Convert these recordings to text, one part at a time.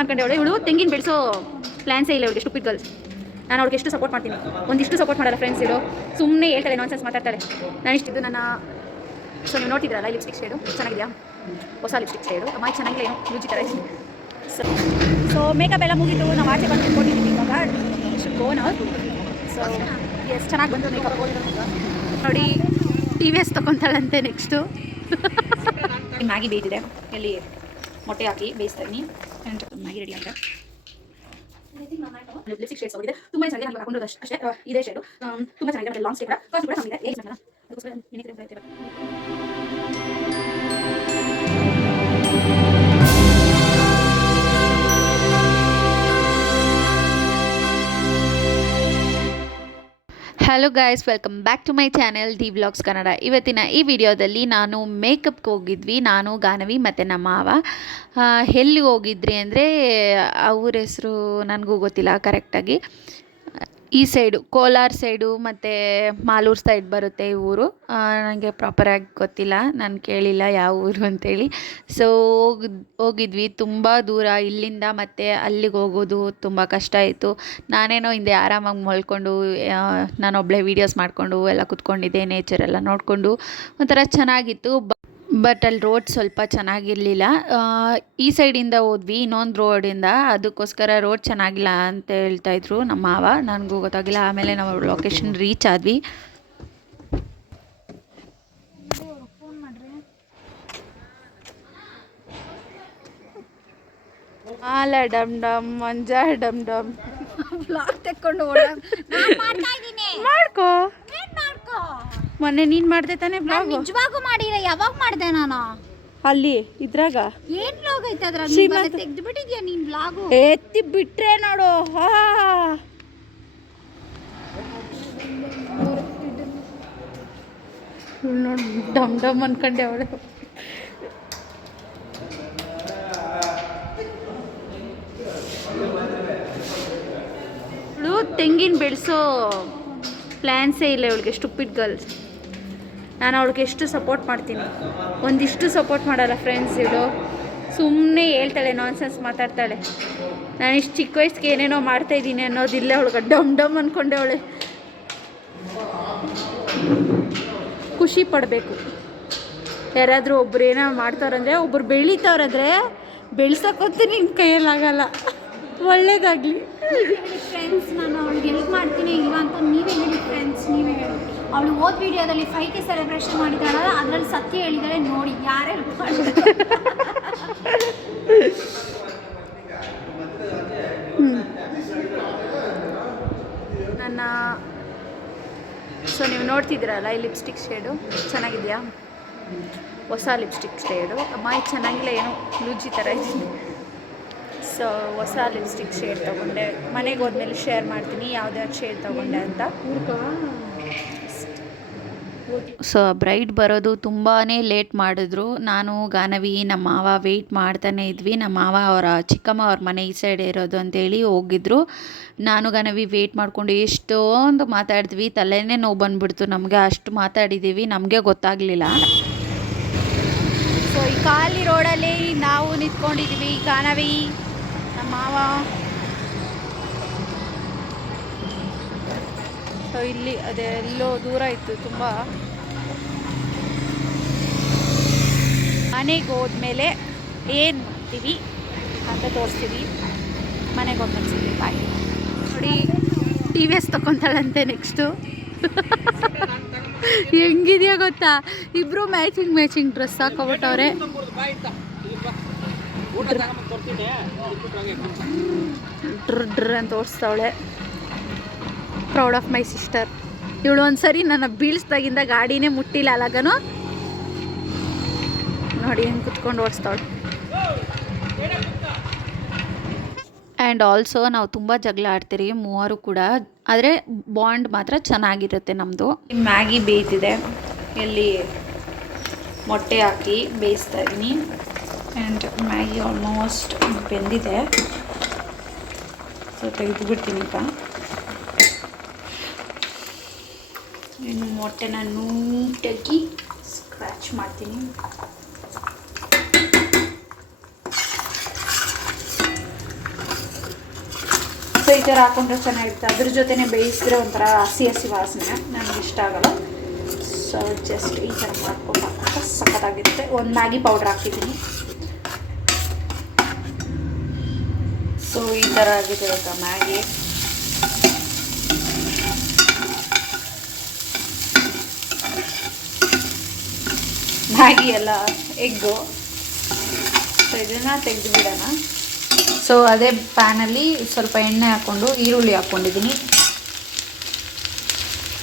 ಅನ್ಕೊಂಡೆ ಇವಳು ತೆಂಗಿನ ಬೆಳೆಸೋ ಪ್ಲಾನ್ಸೇ ಇಲ್ಲ ಇವಳಿಗೆ ಸ್ಟುಪಿಡ್ ಗರ್ಲ್ಸ್. ನಾನು ಅವ್ಳಿಗೆ ಎಷ್ಟು ಸಪೋರ್ಟ್ ಮಾಡ್ತೀನಿ, ಒಂದಿಷ್ಟು ಸಪೋರ್ಟ್ ಮಾಡಲ್ಲ ಫ್ರೆಂಡ್ಸ್. ಇರೋ ಸುಮ್ಮನೆ ಹೇಳ್ತಾಳೆ, ನಾನ್ಸೆನ್ಸ್ ಮಾತಾಡ್ತಾಳೆ. ನಾನು ಇಷ್ಟಿದ್ದು ನನ್ನ ಸೊ ನೀವು ನೋಡ್ತಿದ್ರಲ್ಲ ಲಿಪ್ಸ್ಟಿಕ್ ಶೇಡು ಚೆನ್ನಾಗಿದೆಯಾ, ಹೊಸ ಲಿಪ್ಸ್ಟಿಕ್ ಶೇಡು ಅಮ್ಮ ಚೆನ್ನಾಗಿಲ್ಲ, ಏನು ರುಚಿ ಥರ ಇದೆ. ಸೊ ಮೇಕಪ್ ಎಲ್ಲ ಮುಗಿದು ನಾವು ಆಚೆ ಬಂದು ಕೊಟ್ಟಿದ್ದೀವಿ ಇವಾಗ ಗೋನ. ಸೊ ಎಷ್ಟು ಚೆನ್ನಾಗಿ ಬಂತು ಮೇಕಪ್ ನೋಡಿ. ಟಿ ವಿ ಎಸ್ ತೊಗೊತಾಳಂತೆ ನೆಕ್ಸ್ಟು. ಮ್ಯಾಗಿ ಬೇಯ್ತಿದೆ, ಎಲ್ಲಿ ಮೊಟ್ಟೆ ಹಾಕಿ ಬೇಯಿಸ್ತಾ ಇದ್ದೀನಿ. ಆ್ಯಂಡ್ ಮ್ಯಾಗಿ ರೆಡಿ ಅಂತ ಲಿಪ್ಸ್ಟಿಕ್ ಶೇಡ್ಸ್ ಹೋಗಿದೆ. ತುಂಬ ಚೆನ್ನಾಗಿ ನನಗೆ ಹಾಕೊಂಡು ಅಷ್ಟೇ ಇದೇ ಶೇಡು ತುಂಬ ಚೆನ್ನಾಗಿದೆ. ಮತ್ತು ಲಾಂಗ್ ಸ್ಟೇ ಕೂಡ ಕಾಸ್ಟ್ ಕೂಡ ಕಮ್ಮಿದೆ. ಏಜ್ ಬೇಕಲ್ಲ ಅದಕ್ಕೋಸ್ಕರ ಏನಿದೆ ಅಂತ ಹೇಳ್ತೀರ. Hello guys, welcome back to my channel D vlogs Kannada. ಇವತ್ತಿನ ಈ ವಿಡಿಯೋದಲ್ಲಿ ನಾನು ಮೇಕಪ್ಗೆ ಹೋಗಿದ್ವಿ, ನಾನು ಗಾನವಿ ಮತ್ತು ನಮ್ಮ ಮಾವ. ಎಲ್ಲಿಗೆ ಹೋಗಿದ್ರಿ ಅಂದರೆ ಅವ್ರ ಹೆಸರು ನನಗೂ ಗೊತ್ತಿಲ್ಲ ಕರೆಕ್ಟಾಗಿ. ಈ ಸೈಡು ಕೋಲಾರ ಸೈಡು ಮತ್ತು ಮಾಲೂರು ಸೈಡ್ ಬರುತ್ತೆ ಈ ಊರು. ನನಗೆ ಪ್ರಾಪರಾಗಿ ಗೊತ್ತಿಲ್ಲ, ನಾನು ಕೇಳಿಲ್ಲ ಯಾವ ಊರು ಅಂತೇಳಿ. ಸೊ ಹೋಗಿದ್ವಿ. ತುಂಬ ದೂರ ಇಲ್ಲಿಂದ ಮತ್ತು ಅಲ್ಲಿಗೆ ಹೋಗೋದು ತುಂಬ ಕಷ್ಟ ಆಯಿತು. ನಾನೇನೋ ಹಿಂದೆ ಆರಾಮಾಗಿ ಮಲ್ಕೊಂಡು ನಾನೊಬ್ಬಳೇ ವೀಡಿಯೋಸ್ ಮಾಡಿಕೊಂಡು ಎಲ್ಲ ಕೂತ್ಕೊಂಡಿದ್ದೆ, ನೇಚರೆಲ್ಲ ನೋಡಿಕೊಂಡು ಒಂಥರ ಚೆನ್ನಾಗಿತ್ತು. ಬಟ್ ಅಲ್ಲಿ ರೋಡ್ ಸ್ವಲ್ಪ ಚೆನ್ನಾಗಿರಲಿಲ್ಲ. ಈ ಸೈಡಿಂದ ಹೋದ್ವಿ ಇನ್ನೊಂದು ರೋಡಿಂದ, ಅದಕ್ಕೋಸ್ಕರ ರೋಡ್ ಚೆನ್ನಾಗಿಲ್ಲ ಅಂತ ಹೇಳ್ತಾಯಿದ್ರು ನಮ್ಮ ಮಾವ, ನನಗೂ ಗೊತ್ತಾಗಿಲ್ಲ. ಆಮೇಲೆ ನಾವು ಲೊಕೇಶನ್ ರೀಚ್ ಆದ್ವಿ. ಆಲ ಡಮ್ ಡಮ್ ಮಂಜ ಡಮ್ ಡಮ್ ಬ್ಲಾಗ್ ತೆಕ್ಕೊಂಡು ಮಾಡ್ಕೋ. ಮೊನ್ನೆ ನೀನ್ ಮಾಡ್ದೆ ತಾನೇ ಬ್ಲಾಗ್? ನಿಜವಾಗೂ ಮಾಡಿಲ್ಲ. ಯಾವಾಗ ಮಾಡಿದೆ ನಾನು? ಅಲ್ಲಿ ಇದ್ರಾಗ ಏನ್ ಬ್ಲಾಗ್ ಐತೆ ಅದ್ರಾಗ? ತೆಗ್ದು ಬಿಟ್ಟಿದ್ಯಾ ನೀನ್ ಬ್ಲಾಗು? ಎತ್ತಿ ಬಿಟ್ರೆ ನೋಡು. ನೋಡಿ ಡಮ್ ಡಮ್ ಅನ್ಕೊಂಡೆ ಅವಳು. ತೆಂಗಿನ ಬೆಳೆಸೋ ಪ್ಲ್ಯಾನ್ಸೇ ಇಲ್ಲ ಇವಳಿಗೆ, ಸ್ಟುಪಿಡ್ ಗರ್ಲ್ಸ್. ನಾನು ಅವಳಿಗೆ ಎಷ್ಟು ಸಪೋರ್ಟ್ ಮಾಡ್ತೀನಿ, ಒಂದಿಷ್ಟು ಸಪೋರ್ಟ್ ಮಾಡಲ್ಲ ಫ್ರೆಂಡ್ಸ್. ಇವಳು ಸುಮ್ಮನೆ ಹೇಳ್ತಾಳೆ, ನಾನ್ಸೆನ್ಸ್ ಮಾತಾಡ್ತಾಳೆ. ನಾನು ಇಷ್ಟು ಚಿಕ್ಕ ವಯಸ್ಸಿಗೆ ಏನೇನೋ ಮಾಡ್ತಾಯಿದ್ದೀನಿ ಅನ್ನೋದಿಲ್ಲ ಅವಳಿಗೆ. ಡಮ್ ಡಮ್ ಅಂದ್ಕೊಂಡೆ ಅವಳೆ. ಖುಷಿ ಪಡಬೇಕು. ಯಾರಾದರೂ ಒಬ್ರು ಏನೋ ಮಾಡ್ತಾರಂದರೆ, ಒಬ್ರು ಬೆಳೀತಾರಂದರೆ ಬೆಳ್ಸೋಕ್ಕಂತೂ ನಿಮ್ಮ ಕೈಯಲ್ಲಾಗಲ್ಲ. ಒಳ್ಳೇದಾಗಲಿ ಫ್ರೆಂಡ್ಸ್. ನಾನು ಅವಳಿಗೆ ಹೆಲ್ಪ್ ಮಾಡ್ತೀನಿ ಇಲ್ವಾ ಅಂತ ನೀವೇ ಹೇಳಿ ಫ್ರೆಂಡ್ಸ್, ನೀವೇ ಹೇಳಿ. ಅವಳು ಹೋದ ವಿಡಿಯೋದಲ್ಲಿ 5K ಸೆಲೆಬ್ರೇಷನ್ ಮಾಡಿದ್ದಾಳಲ್ಲ, ಅದರಲ್ಲಿ ಸತ್ಯ ಹೇಳಿದಾಳೆ ನೋಡಿ. ಯಾರು ಹೆಲ್ಪ್ ಮಾಡಿದ್ದಾರೆ? ನನ್ನ ಸೊ ನೀವು ನೋಡ್ತಿದ್ದೀರಲ್ಲ ಈ ಲಿಪ್ಸ್ಟಿಕ್ ಶೇಡು ಚೆನ್ನಾಗಿದೆಯಾ, ಹೊಸ ಲಿಪ್ಸ್ಟಿಕ್ ಶೇಡು ಅಮ್ಮ. ಇದು ಚೆನ್ನಾಗಿಲ್ಲ, ಏನೋ ಲೂಜಿ ಥರ ಇದೆ. ಸೊ ಹೊಸ ಲಿಪ್ಸ್ಟಿಕ್ ಶೇಡ್ ತೊಗೊಂಡೆ. ಮನೆಗೆ ಹೋದ್ಮೇಲೆ ಶೇರ್ ಮಾಡ್ತೀನಿ ಯಾವುದ್ಯಾವ್ದು ಶೇಡ್ ತೊಗೊಂಡೆ ಅಂತ. ಸೊ ಬ್ರೈಡ್ ಬರೋದು ತುಂಬಾ ಲೇಟ್ ಮಾಡಿದ್ರು. ನಾನು ಗಾನವಿ ನಮ್ಮ ಮಾವ ವೆಯ್ಟ್ ಮಾಡ್ತಾನೆ ಇದ್ವಿ. ನಮ್ಮ ಮಾವ ಅವರ ಚಿಕ್ಕಮ್ಮ ಅವ್ರ ಮನೆ ಈ ಸೈಡ್ ಇರೋದು ಅಂತೇಳಿ ಹೋಗಿದ್ರು. ನಾನು ಗಾನವಿ ವೆಯ್ಟ್ ಮಾಡಿಕೊಂಡು ಎಷ್ಟೊಂದು ಮಾತಾಡಿದ್ವಿ, ತಲೆನೇ ನೋವು ಬಂದುಬಿಡ್ತು ನಮಗೆ. ಅಷ್ಟು ಮಾತಾಡಿದ್ದೀವಿ, ನಮಗೆ ಗೊತ್ತಾಗಲಿಲ್ಲ. ಸೊ ಈ ಖಾಲಿ ರೋಡಲ್ಲಿ ನಾವು ನಿಂತ್ಕೊಂಡಿದ್ವಿ, ಗಾನವಿ ನಮ್ಮ ಮಾವ. ಸೊ ಇಲ್ಲಿ ಅದೆಲ್ಲೋ ದೂರ ಇತ್ತು ತುಂಬ. ಮನೆಗೆ ಹೋದ್ಮೇಲೆ ಏನು ಮಾಡ್ತೀವಿ ಅಂತ ತೋರಿಸ್ತೀವಿ. ಮನೆಗೆ ಹೋದ್ಮೇಲೆ ಸಿಗ್ಲಿ, ಬಾಯ್. ನೋಡಿ ಟಿ ವಿ ಎಸ್ ತೊಗೊತಾಳಂತೆ ನೆಕ್ಸ್ಟು. ಹೆಂಗಿದೆಯಾ ಗೊತ್ತಾ, ಇಬ್ಬರು ಮ್ಯಾಚಿಂಗ್ ಡ್ರೆಸ್ ಹಾಕೊಬಿಟ್ಟವ್ರೆ. ಡ್ರ್ ಅಂತ ಓಡಿಸ್ತಾವಳೆ. Proud of my sister. ಇವಳು ಒಂದ್ಸರಿ ನನ್ನ ಬೀಳಿಸ್ದಾಗಿಂದ ಗಾಡಿನೇ ಮುಟ್ಟಿಲ್ಲ ಅಲಾಗನು. ನೋಡಿ ಹೆಂಗೆ ಕುತ್ಕೊಂಡು ಓಡಿಸ್ತಾವಳೆ. ಆ್ಯಂಡ್ ಆಲ್ಸೋ ನಾವು ತುಂಬ ಜಗಳ ಆಡ್ತೀರಿ ಮೂವರು ಕೂಡ, ಆದರೆ ಬಾಂಡ್ ಮಾತ್ರ ಚೆನ್ನಾಗಿರುತ್ತೆ ನಮ್ಮದು. ಮ್ಯಾಗಿ ಬೇಯ್ತಿದೆ, ಎಲ್ಲಿ ಮೊಟ್ಟೆ ಹಾಕಿ ಬೇಯಿಸ್ತಾ ಇದ್ದೀನಿ. ಆ್ಯಂಡ್ ಮ್ಯಾಗಿ ಆಲ್ಮೋಸ್ಟ್ ಬೆಂದಿದೆ. ಸೊ ತೆಗೆದುಬಿಡ್ತೀನಿಪ್ಪ. ಇನ್ನು ಮೊಟ್ಟೆನ ನೀಟಾಗಿ ಸ್ಕ್ರ್ಯಾಚ್ ಮಾಡ್ತೀನಿ. ಸೊ ಈ ಥರ ಹಾಕೊಂಡ್ರೆ ಚೆನ್ನಾಗಿರುತ್ತೆ. ಅದ್ರ ಜೊತೆನೇ ಬೇಯಿಸಿದ್ರೆ ಒಂಥರ ಹಸಿ ಹಸಿ ವಾಸನೆ ನನಗೆ ಇಷ್ಟ ಆಗಲ್ಲ. ಸೊ ಜಸ್ಟ್ ಈ ಥರ ಮಾಡ್ಕೊಂಡು ಹಾಕೊಂಡ್ರೆ ಸಖತ್ತಾಗಿರುತ್ತೆ. ಒಂದು ಮ್ಯಾಗಿ ಪೌಡ್ರ್ ಹಾಕಿದ್ದೀನಿ. ಸೊ ಈ ಥರ ಆಗಿದೆ ಇವಾಗ ಮ್ಯಾಗಿ. ಮ್ಯಾಗಿ ಎಲ್ಲ ಎಗ್ಗು. ಸೊ ಇದನ್ನು ತೆಗೆದು ಬಿಡೋಣ. ಸೊ ಅದೇ ಪ್ಯಾನಲ್ಲಿ ಸ್ವಲ್ಪ ಎಣ್ಣೆ ಹಾಕ್ಕೊಂಡು ಈರುಳ್ಳಿ ಹಾಕ್ಕೊಂಡಿದ್ದೀನಿ.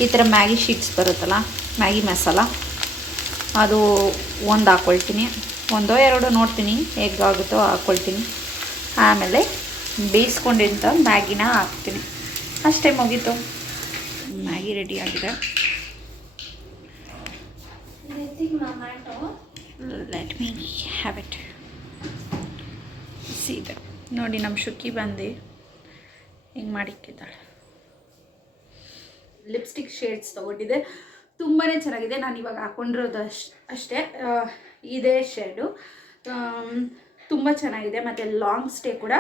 ಈ ಥರ ಮ್ಯಾಗಿ ಶೀಟ್ಸ್ ಬರುತ್ತಲ್ಲ, ಮ್ಯಾಗಿ ಮಸಾಲ, ಅದು ಒಂದು ಹಾಕ್ಕೊಳ್ತೀನಿ. ಒಂದೋ ಎರಡೋ ನೋಡ್ತೀನಿ ಹೇಗಾಗುತ್ತೋ ಹಾಕ್ಕೊಳ್ತೀನಿ. ಆಮೇಲೆ ಬೇಯಿಸ್ಕೊಂಡಿಂತ ಮ್ಯಾಗಿನ ಹಾಕ್ತೀನಿ. ಅಷ್ಟೇ, ಮುಗೀತು. ಮ್ಯಾಗಿ ರೆಡಿ ಆಗಿದೆ. Let me have it. ಸೀದಾ ನೋಡಿ ನಮ್ಮ ಶುಕ್ಕಿ ಬಂದು ಹಿಂಗೆ ಮಾಡಿಕ್ಕಿದ್ದಾಳೆ. ಲಿಪ್ಸ್ಟಿಕ್ ಶೇಡ್ಸ್ ತೊಗೊಂಡಿದ್ದೆ, ತುಂಬಾ ಚೆನ್ನಾಗಿದೆ. ನಾನು ಇವಾಗ ಹಾಕ್ಕೊಂಡಿರೋದು ಅಷ್ಟೇ ಇದೇ ಶೇಡು. ತುಂಬ ಚೆನ್ನಾಗಿದೆ ಮತ್ತು ಲಾಂಗ್ ಸ್ಟೇ ಕೂಡ,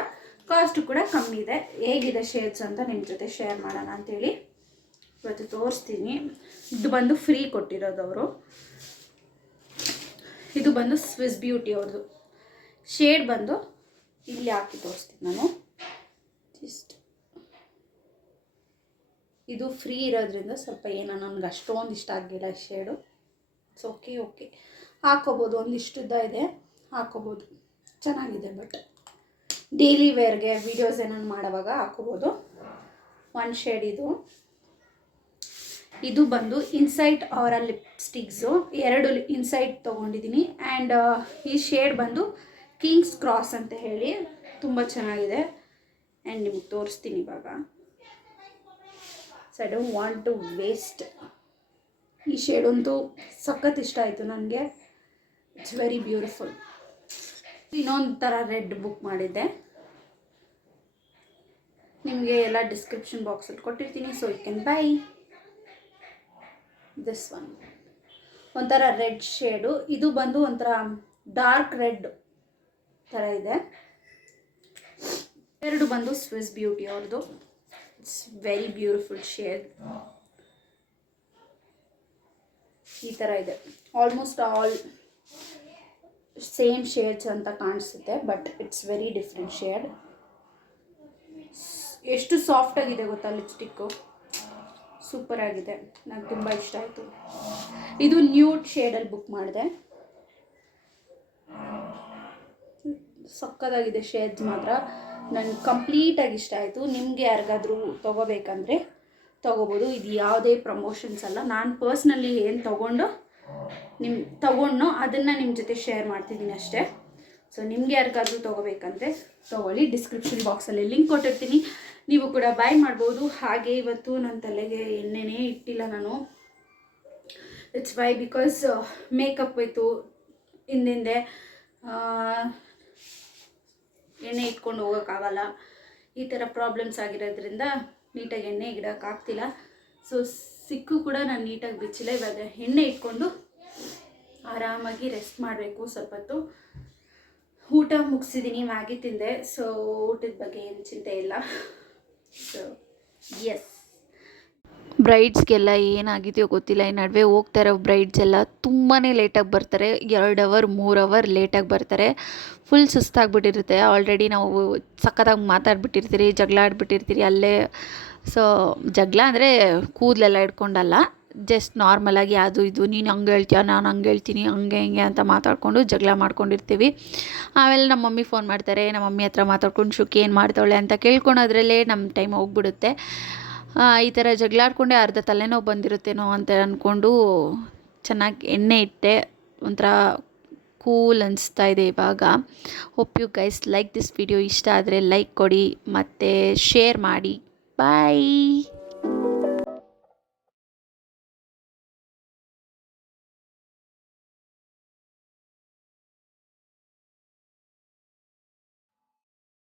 ಕಾಸ್ಟ್ ಕೂಡ ಕಮ್ಮಿ ಇದೆ. ಹೇಗಿದೆ ಶೇಡ್ಸ್ ಅಂತ ನಿಮ್ಮ ಜೊತೆ ಶೇರ್ ಮಾಡೋಣ ಅಂಥೇಳಿ ಇವತ್ತು ತೋರಿಸ್ತೀನಿ. ಇದು ಬಂದು ಫ್ರೀ ಕೊಟ್ಟಿರೋದು ಅವರು. ಇದು ಬಂದು ಸ್ವಿಸ್ ಬ್ಯೂಟಿ ಅವ್ರದ್ದು. ಶೇಡ್ ಬಂದು ಇಲ್ಲಿ ಹಾಕಿ ತೋರಿಸ್ತೀನಿ ನಾನು. ಜಸ್ಟ್ ಇದು ಫ್ರೀ ಇರೋದ್ರಿಂದ ಸ್ವಲ್ಪ ಏನೋ ನನಗೆ ಅಷ್ಟೊಂದು ಇಷ್ಟ ಆಗಿಲ್ಲ ಶೇಡು. ಇಟ್ಸ್ ಓಕೆ ಹಾಕೋಬೋದು. ಒಂದಿಷ್ಟುದ್ದ ಇದೆ, ಹಾಕೋಬೋದು. ಚೆನ್ನಾಗಿದೆ. ಬಟ್ ಡೈಲಿ ವೇರ್ಗೆ ವೀಡಿಯೋಸ್ ಏನಾದ್ರು ಮಾಡೋವಾಗ ಹಾಕೋಬೋದು. ಒಂದು ಶೇಡ್ ಇದು. ಇದು ಬಂದು ಇನ್ಸೈಟ್ ಅವರ ಲಿಪ್ಸ್ಟಿಕ್ಸು. 2 ಇನ್ಸೈಟ್ ತೊಗೊಂಡಿದ್ದೀನಿ. ಆ್ಯಂಡ್ ಈ ಶೇಡ್ ಬಂದು ಕಿಂಗ್ಸ್ ಕ್ರಾಸ್ ಅಂತ ಹೇಳಿ ತುಂಬ ಚೆನ್ನಾಗಿದೆ. ಆ್ಯಂಡ್ ನಿಮ್ಗೆ ತೋರಿಸ್ತೀನಿ ಇವಾಗ. So I don't want to waste. ಈ ಶೇಡಂತೂ ಸಖತ್ ಇಷ್ಟ ಆಯಿತು ನನಗೆ. It's very beautiful. ಇನ್ನೊಂದು ಥರ ರೆಡ್ ಬುಕ್ ಮಾಡಿದ್ದೆ, ನಿಮಗೆ ಎಲ್ಲ ಡಿಸ್ಕ್ರಿಪ್ಷನ್ ಬಾಕ್ಸಲ್ಲಿ ಕೊಟ್ಟಿರ್ತೀನಿ. So you can buy this one. ಒಂಥರ ರೆಡ್ ಶೇಡು. ಇದು ಬಂದು ಒಂಥರ ಡಾರ್ಕ್ ರೆಡ್ ಥರ ಇದೆ. 2 ಬಂದು ಸ್ವಿಸ್ ಬ್ಯೂಟಿ ಅವ್ರದ್ದು. It's very beautiful shade. ಈ ಥರ ಇದೆ. ಆಲ್ಮೋಸ್ಟ್ ಆಲ್ ಸೇಮ್ ಶೇಡ್ಸ್ ಅಂತ ಕಾಣಿಸುತ್ತೆ, but it's very different shade. ಎಷ್ಟು ಸಾಫ್ಟಾಗಿದೆ ಗೊತ್ತಾ ಲಿಪ್ಸ್ಟಿಕ್ಕು. ಸೂಪರ್ ಆಗಿದೆ. ನನಗೆ ತುಂಬ ಇಷ್ಟ ಆಯಿತು. ಇದು ನ್ಯೂಡ್ ಶೇಡಲ್ಲಿ ಬುಕ್ ಮಾಡಿದೆ. ಸಕ್ಕತ್ತಾಗಿದೆ ಶೇಡ್ಸ್ ಮಾತ್ರ. ನನಗೆ ಕಂಪ್ಲೀಟಾಗಿ ಇಷ್ಟ ಆಯಿತು. ನಿಮಗೆ ಯಾರಿಗಾದರೂ ತೊಗೋಬೇಕಂದ್ರೆ ತೊಗೋಬೋದು. ಇದು ಯಾವುದೇ ಪ್ರಮೋಷನ್ಸ್ ಅಲ್ಲ. ನಾನು ಪರ್ಸ್ನಲಿ ಏನು ತೊಗೊಂಡೋ ಅದನ್ನು ನಿಮ್ಮ ಜೊತೆ ಶೇರ್ ಮಾಡ್ತಿದ್ದೀನಿ ಅಷ್ಟೇ. ಸೊ ನಿಮಗೆ ಯಾರಿಗಾದರೂ ತೊಗೋಬೇಕಂದ್ರೆ ತೊಗೊಳ್ಳಿ. ಡಿಸ್ಕ್ರಿಪ್ಷನ್ ಬಾಕ್ಸಲ್ಲಿ ಲಿಂಕ್ ಕೊಟ್ಟಿರ್ತೀನಿ, ನೀವು ಕೂಡ ಬೈ ಮಾಡ್ಬೋದು. ಹಾಗೆ ಇವತ್ತು ನನ್ನ ತಲೆಗೆ ಎಣ್ಣೆನೇ ಇಟ್ಟಿಲ್ಲ ನಾನು. ಇಟ್ಸ್ ವೈ ಬಿಕಾಸ್ ಮೇಕಪ್ ಇತ್ತು ಹಿಂದಿಂದೆ. ಎಣ್ಣೆ ಇಟ್ಕೊಂಡು ಹೋಗೋಕ್ಕಾಗಲ್ಲ. ಈ ಥರ ಪ್ರಾಬ್ಲಮ್ಸ್ ಆಗಿರೋದ್ರಿಂದ ನೀಟಾಗಿ ಎಣ್ಣೆ ಇಡೋಕ್ಕಾಗ್ತಿಲ್ಲ. ಸೊ ಸಿಕ್ಕು ಕೂಡ ನಾನು ನೀಟಾಗಿ ಬಿಚ್ಚಿಲ್ಲ. ಇವಾಗ ಎಣ್ಣೆ ಇಟ್ಕೊಂಡು ಆರಾಮಾಗಿ ರೆಸ್ಟ್ ಮಾಡಬೇಕು ಸ್ವಲ್ಪ ಹೊತ್ತು. ಊಟ ಮುಗಿಸಿದ್ದೀನಿ, ಮ್ಯಾಗಿ ತಿಂದೆ. ಸೊ ಊಟದ ಬಗ್ಗೆ ಏನು ಚಿಂತೆ ಇಲ್ಲ. ಸೊ ಎಸ್, ಬ್ರೈಡ್ಸ್ಗೆಲ್ಲ ಏನಾಗಿದೆಯೋ ಗೊತ್ತಿಲ್ಲ. ಈ ನಡುವೆ ಹೋಗ್ತಾ ಇರೋ ಬ್ರೈಡ್ಸ್ ಎಲ್ಲ ತುಂಬಾ ಲೇಟಾಗಿ ಬರ್ತಾರೆ. 2 ಅವರ್ 3 ಅವರ್ ಲೇಟಾಗಿ ಬರ್ತಾರೆ. ಫುಲ್ ಸುಸ್ತಾಗ್ಬಿಟ್ಟಿರುತ್ತೆ. ಆಲ್ರೆಡಿ ನಾವು ಸಖತ್ತಾಗಿ ಮಾತಾಡ್ಬಿಟ್ಟಿರ್ತೀರಿ, ಜಗಳ ಆಡ್ಬಿಟ್ಟಿರ್ತೀರಿ ಅಲ್ಲೇ. ಸೊ ಜಗಳ ಅಂದರೆ ಕೂದಲೆಲ್ಲ ಇಟ್ಕೊಂಡಲ್ಲ, ಜಸ್ಟ್ ನಾರ್ಮಲಾಗಿ ಅದು ಇದು ನೀನು ಹಂಗೆ ಹೇಳ್ತೀಯ, ನಾನು ಹಂಗೆ ಹೇಳ್ತೀನಿ, ಹಂಗೆ ಹಿಂಗೆ ಅಂತ ಮಾತಾಡಿಕೊಂಡು ಜಗಳ ಮಾಡ್ಕೊಂಡಿರ್ತೀವಿ. ಆಮೇಲೆ ನಮ್ಮ ಮಮ್ಮಿ ಫೋನ್ ಮಾಡ್ತಾರೆ. ನಮ್ಮ ಮಮ್ಮಿ ಹತ್ರ ಮಾತಾಡ್ಕೊಂಡು ಶುಕಿ ಏನು ಮಾಡ್ತಾಳೆ ಅಂತ ಕೇಳ್ಕೊಳೋದ್ರಲ್ಲೇ ನಮ್ಮ ಟೈಮ್ ಹೋಗ್ಬಿಡುತ್ತೆ. ಈ ಥರ ಜಗಳಾಡ್ಕೊಂಡೆ ಅರ್ಧ ತಲೆನೋವು ಬಂದಿರುತ್ತೇನೋ ಅಂತ ಅಂದ್ಕೊಂಡು ಚೆನ್ನಾಗಿ ಎಣ್ಣೆ ಇಟ್ಟೆ. ಒಂಥರ ಕೂಲ್ ಅನಿಸ್ತಾ ಇದೆ ಇವಾಗ. Hope you guys like this video. ಇಷ್ಟ ಆದರೆ ಲೈಕ್ ಕೊಡಿ ಮತ್ತು ಶೇರ್ ಮಾಡಿ. ಬಾಯ್.